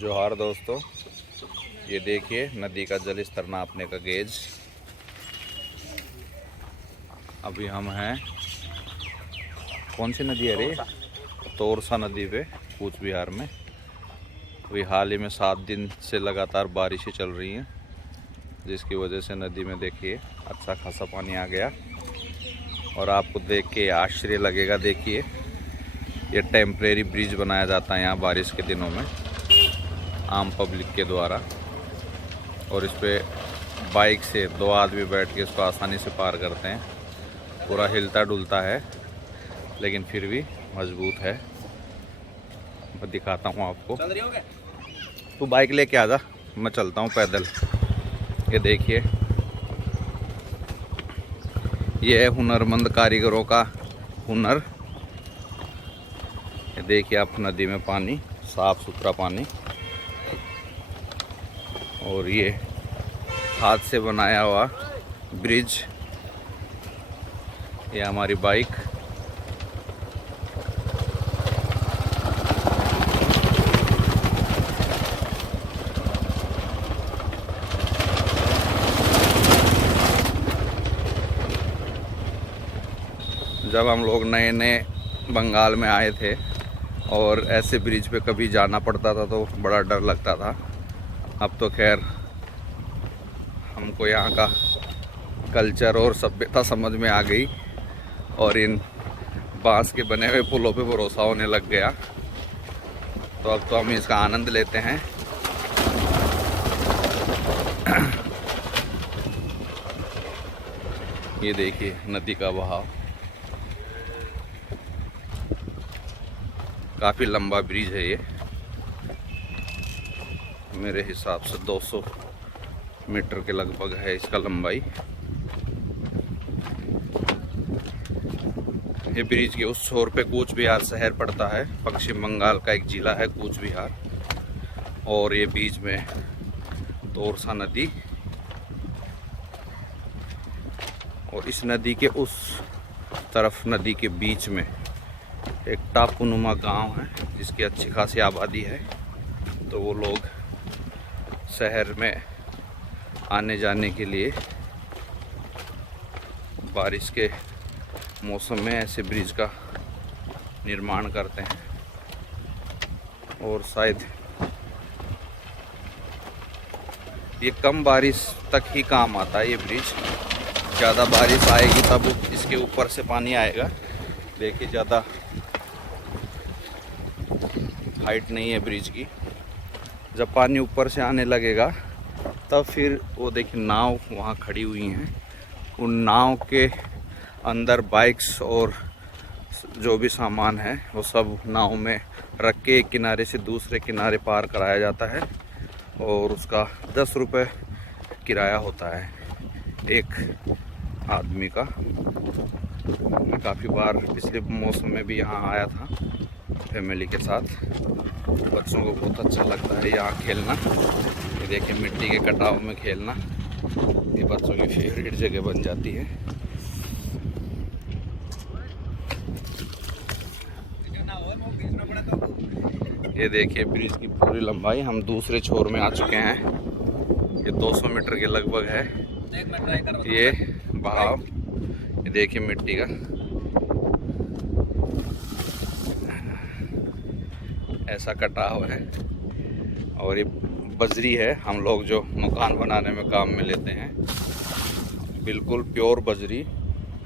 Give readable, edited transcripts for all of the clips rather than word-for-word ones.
जोहार दोस्तों, ये देखिए नदी का जल स्तर नापने का गेज। अभी हम हैं कौन सी नदी है रे? तोरसा नदी पे, कूच बिहार में। अभी हाल ही में 7 दिन से लगातार बारिशें चल रही हैं, जिसकी वजह से नदी में देखिए अच्छा खासा पानी आ गया। और आपको देख के आश्चर्य लगेगा, देखिए ये टेम्परेरी ब्रिज बनाया जाता है यहाँ बारिश के दिनों में आम पब्लिक के द्वारा। और इस पर बाइक से 2 आदमी बैठ के इसको आसानी से पार करते हैं। पूरा हिलता डुलता है लेकिन फिर भी मजबूत है। मैं दिखाता हूँ आपको। तू बाइक लेके आ जा, मैं चलता हूँ पैदल। ये देखिए, ये है हुनरमंद कारीगरों का हुनर। ये देखिए आप, नदी में पानी, साफ सुथरा पानी। और ये हाथ से बनाया हुआ ब्रिज, ये हमारी बाइक। जब हम लोग नए नए बंगाल में आए थे और ऐसे ब्रिज पे कभी जाना पड़ता था तो बड़ा डर लगता था। अब तो खैर हमको यहाँ का कल्चर और सभ्यता समझ में आ गई और इन बांस के बने हुए पुलों पे भरोसा होने लग गया। तो अब तो हम इसका आनंद लेते हैं। ये देखिए नदी का बहाव, काफ़ी लंबा ब्रिज है ये। मेरे हिसाब से 200 मीटर के लगभग है इसका लंबाई। ये ब्रिज के उस छोर पे कूच बिहार शहर पड़ता है। पश्चिम बंगाल का एक जिला है कूच बिहार। और ये बीच में तोरसा नदी, और इस नदी के उस तरफ नदी के बीच में एक टापूनुमा गांव है जिसकी अच्छी खासी आबादी है। तो वो लोग शहर में आने जाने के लिए बारिश के मौसम में ऐसे ब्रिज का निर्माण करते हैं। और शायद ये कम बारिश तक ही काम आता है ये ब्रिज। ज़्यादा बारिश आएगी तब इसके ऊपर से पानी आएगा। देखिए ज़्यादा हाइट नहीं है ब्रिज की। जब पानी ऊपर से आने लगेगा तब फिर वो देखिए नाव वहाँ खड़ी हुई हैं। उन नाव के अंदर बाइक्स और जो भी सामान है वो सब नाव में रख के एक किनारे से दूसरे किनारे पार कराया जाता है। और उसका 10 रुपये किराया होता है एक आदमी का। मैं काफ़ी बार पिछले मौसम में भी यहाँ आया था फैमिली के साथ। बच्चों को बहुत अच्छा लगता है यहाँ खेलना। ये देखिए मिट्टी के कटाव में खेलना, ये बच्चों की फेवरेट जगह बन जाती है। ये देखिए ब्रिज की पूरी लंबाई। हम दूसरे छोर में आ चुके हैं। ये 200 मीटर के लगभग है ये बहाव। ये देखिए मिट्टी का ऐसा कटाव है। और ये बजरी है, हम लोग जो मकान बनाने में काम में लेते हैं। बिल्कुल प्योर बजरी,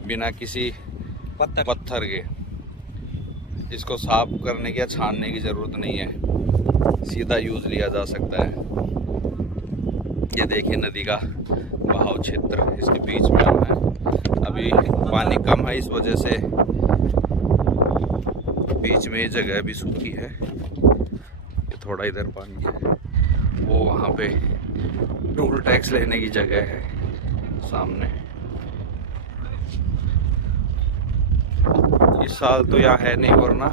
बिना किसी पत्थर के। इसको साफ करने की या छानने की ज़रूरत नहीं है, सीधा यूज़ लिया जा सकता है। ये देखिए नदी का बहाव क्षेत्र, इसके बीच में हम हैं। अभी पानी कम है, इस वजह से बीच में ये जगह भी सूखी है। ये थोड़ा इधर पानी है, वो वहाँ पे टोल टैक्स लेने की जगह है सामने। इस साल तो यहाँ है नहीं, वरना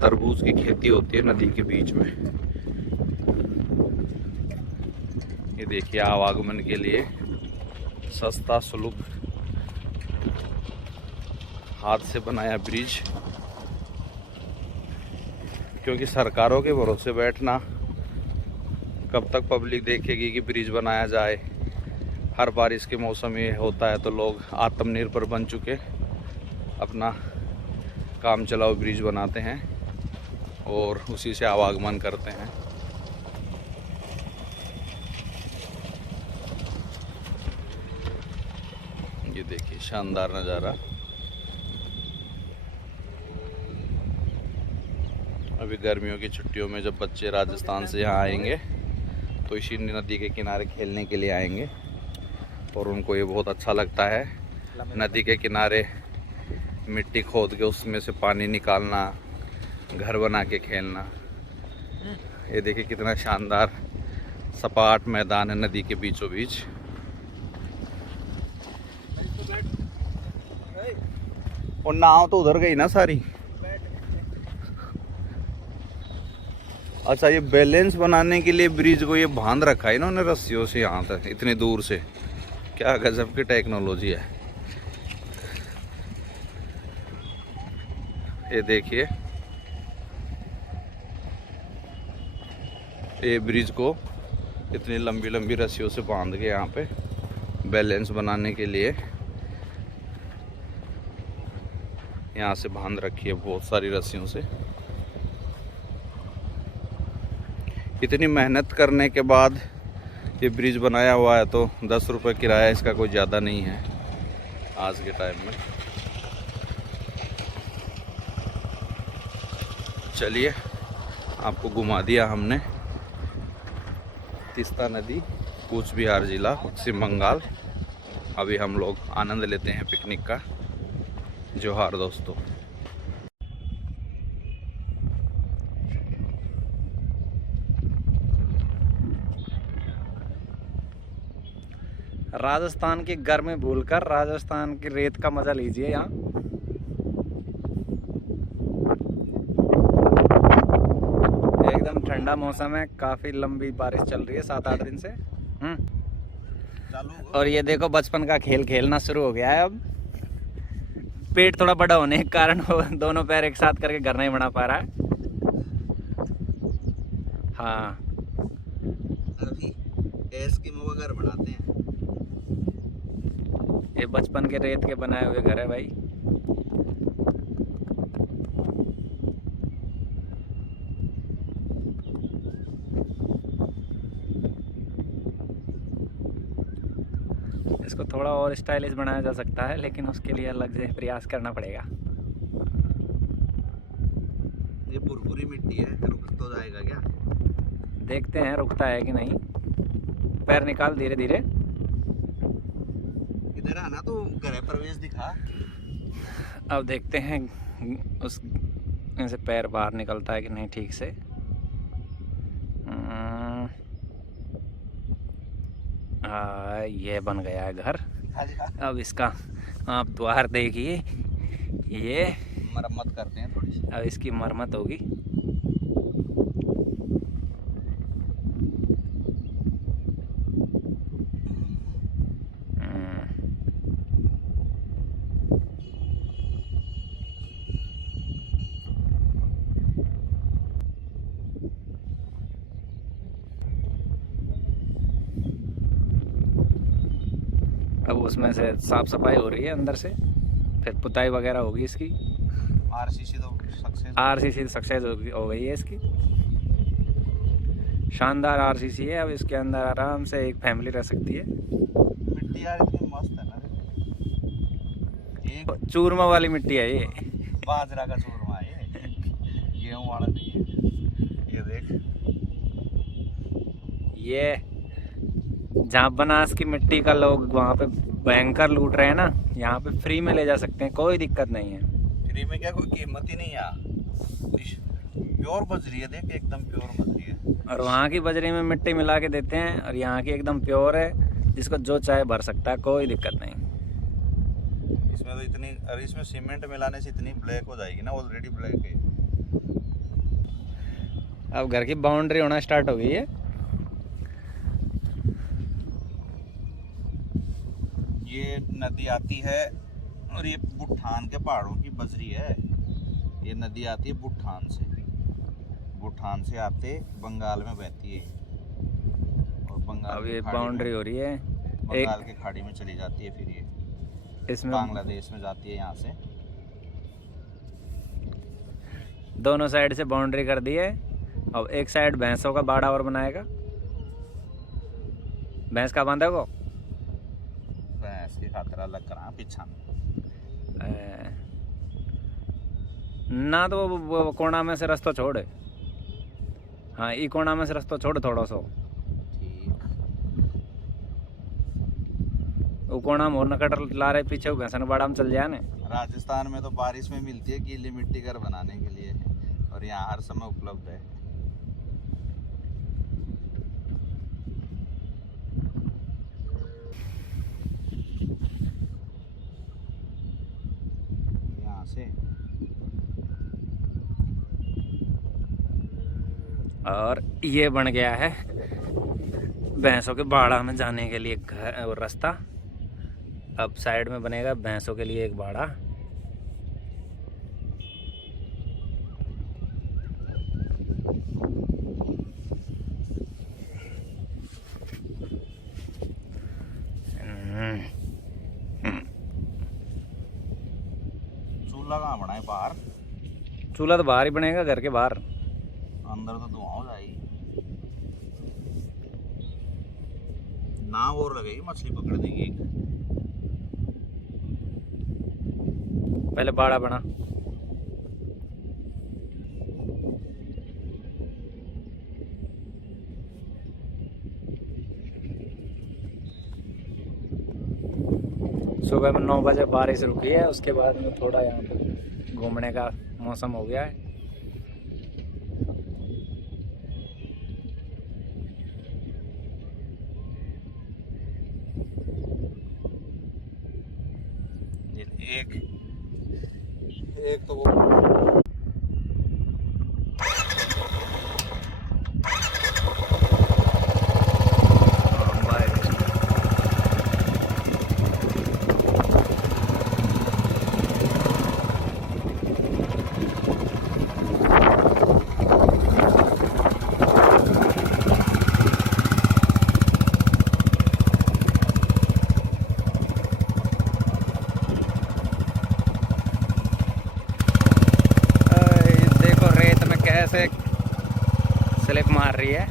तरबूज की खेती होती है नदी के बीच में। ये देखिए आवागमन के लिए सस्ता सुलभ हाथ से बनाया ब्रिज। क्योंकि सरकारों के भरोसे बैठना कब तक पब्लिक देखेगी कि ब्रिज बनाया जाए। हर बारिश के मौसम ये होता है तो लोग आत्मनिर्भर बन चुके अपना काम चलाओ ब्रिज बनाते हैं और उसी से आवागमन करते हैं। ये देखिए शानदार नज़ारा। अभी गर्मियों की छुट्टियों में जब बच्चे राजस्थान से यहाँ आएंगे तो इसी नदी के किनारे खेलने के लिए आएंगे और उनको ये बहुत अच्छा लगता है। नदी के किनारे मिट्टी खोद के उसमें से पानी निकालना, घर बना के खेलना। ये देखिए कितना शानदार सपाट मैदान है नदी के बीचों बीच। और नाव तो उधर गई ना सारी। अच्छा, ये बैलेंस बनाने के लिए ब्रिज को ये बांध रखा है इन्होंने रस्सियों से यहाँ तक इतनी दूर से। क्या गजब की टेक्नोलॉजी है। ये देखिए, ये ब्रिज को इतनी लंबी लंबी रस्सियों से बांध के यहाँ पे बैलेंस बनाने के लिए यहाँ से बांध रखी है बहुत सारी रस्सियों से। इतनी मेहनत करने के बाद ये ब्रिज बनाया हुआ है तो 10 रुपये किराया इसका कोई ज़्यादा नहीं है आज के टाइम में। चलिए, आपको घुमा दिया हमने तीस्ता नदी, कूच बिहार जिला, पश्चिम बंगाल। अभी हम लोग आनंद लेते हैं पिकनिक का। जोहार दोस्तों। राजस्थान की गर्मी भूलकर राजस्थान की रेत का मजा लीजिए। यहाँ एकदम ठंडा मौसम है, काफी लंबी बारिश चल रही है 7-8 दिन से। और ये देखो बचपन का खेल खेलना शुरू हो गया है। अब पेट थोड़ा बड़ा होने के कारण वो दोनों पैर एक साथ करके घर नहीं बना पा रहा है। हाँ, अभी एस्किमो का घर बनाते हैं। ये बचपन के रेत के बनाए हुए घर है भाई। इसको थोड़ा और स्टाइलिश बनाया जा सकता है, लेकिन उसके लिए अलग से प्रयास करना पड़ेगा। ये भुरभुरी मिट्टी है, रुक तो जाएगा क्या? देखते हैं रुकता है कि नहीं। पैर निकाल धीरे धीरे। इधर आना तो गृह प्रवेश दिखा। अब देखते हैं उस से पैर बाहर निकलता है कि नहीं ठीक से। हाँ, ये बन गया है घर। अब इसका आप द्वार देखिए, ये मरम्मत करते हैं थोड़ी सी। अब इसकी मरम्मत होगी। अब उसमें से साफ सफाई हो रही है अंदर से, फिर पुताई वगैरह होगी इसकी। आरसीसी सक्सेस हो गई है इसकी। शानदार आरसीसी है। अब इसके अंदर आराम से एक फैमिली रह सकती है। मिट्टी यार इतनी मस्त है ना। चूरमा वाली मिट्टी है ये। बाजरा का चूरमा है ये, गेहूं वाला नहीं है। ये देख, ये जहाँ बनास की मिट्टी का लोग वहाँ पे भयंकर लूट रहे हैं ना, यहाँ पे फ्री में ले जा सकते हैं, कोई दिक्कत नहीं है। फ्री में क्या, कोई कीमत ही नहीं है। प्योर बजरी है, देख एकदम प्योर बजरी है। और वहाँ की बजरी में मिट्टी मिला के देते हैं, और यहाँ की एकदम प्योर है, जिसको जो चाहे भर सकता है, कोई दिक्कत नहीं। इसमें तो इतनी, अरे इसमें सीमेंट मिलाने से इतनी ब्लैक हो जाएगी ना, ऑलरेडी ब्लैक है। अब घर की बाउंड्री होना स्टार्ट हो गई है। ये नदी आती है और ये भूटान के पहाड़ों की बजरी है। ये नदी आती है भूटान से आते बंगाल में बहती है। अब ये खाड़ी बाउंड्री में, हो रही है बंगाल की खाड़ी में चली जाती है, फिर ये इसमें बांग्लादेश में जाती है यहाँ से। दोनों साइड से बाउंड्री कर दी है। अब एक साइड भैंसों का बाड़ा और बनाएगा। भैंस का बांधे को भैंस की खातिर अलग करा पीछा में। ना तो वो कोना में से रास्ता छोड़। हाँ ई कोना में से रास्ता छोड़ थोड़ा सा। ठीक, वो कोना में और न कटर ला रहे पीछे भैंसन बाड़ा में चल जाए ना। राजस्थान में तो बारिश में मिलती है गीली मिट्टी घर बनाने के लिए, और यहाँ हर समय उपलब्ध है। यहाँ से और ये बन गया है भैंसों के बाड़ा में जाने के लिए घर और रास्ता। अब साइड में बनेगा भैंसों के लिए एक बाड़ा। चूल्हा कहाँ बना है बाहर? चूल्हा तो बाहर ही बनेगा, घर के बाहर। अंदर तो धुआं हो जाएगी। नाव और लगेगी, मछली पकड़ देगी एक। पहले बाड़ा बना। सुबह में 9 बजे बारिश रुकी है, उसके बाद में थोड़ा यहाँ पे घूमने का मौसम हो गया है। एक तो वो से स्लिप मार रही है।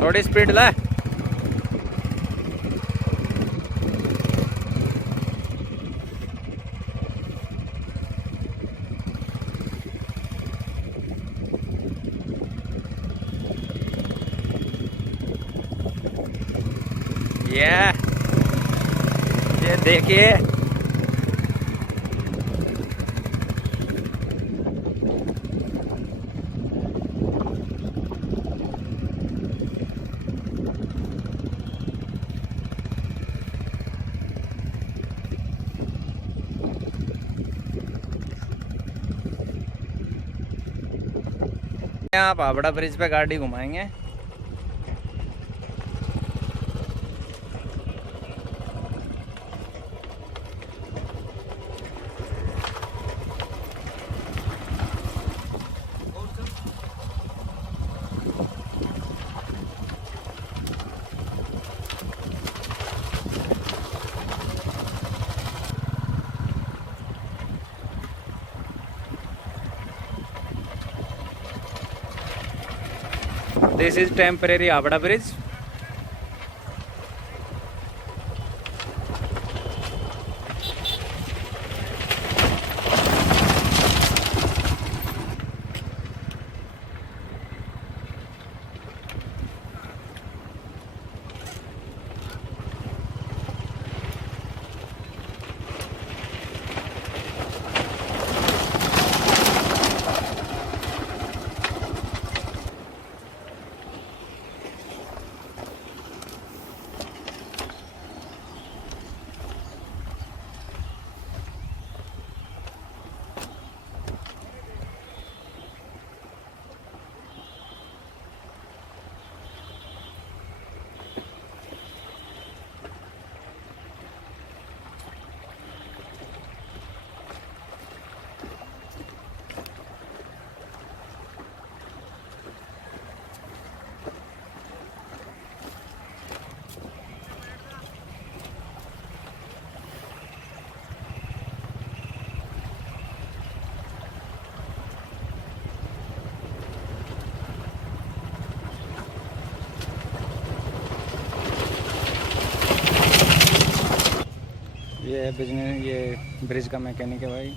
थोड़ी स्पीड ला। ये देखिए आप हावड़ा ब्रिज पे गाड़ी घुमाएंगे। This is temporary Havada Bridge. Business ये ब्रिज का मैकेनिक है भाई।